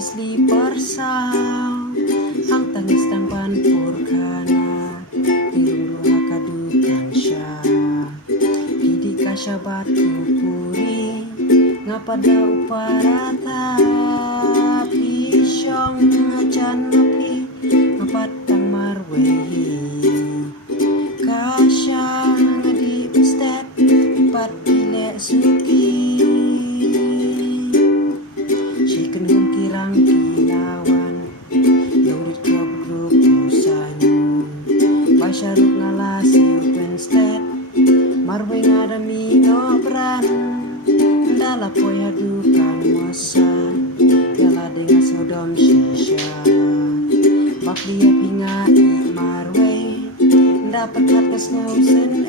isli parsang ang tangis ng panpurkana niluluha kadutan siya hindi ka siya batupuri nga pada uparata pisyong nga janapi nga patang marwehi kasya nga di ustet pat pile suki chicken hum kirang kilawan yaurit club group usanyo masyaruk ngalasi Wednesday marwe ngadami ngobran ndala poy hadukan wasan yala dengan sodom shisha baklia pinga marwe dapat hat kesnosen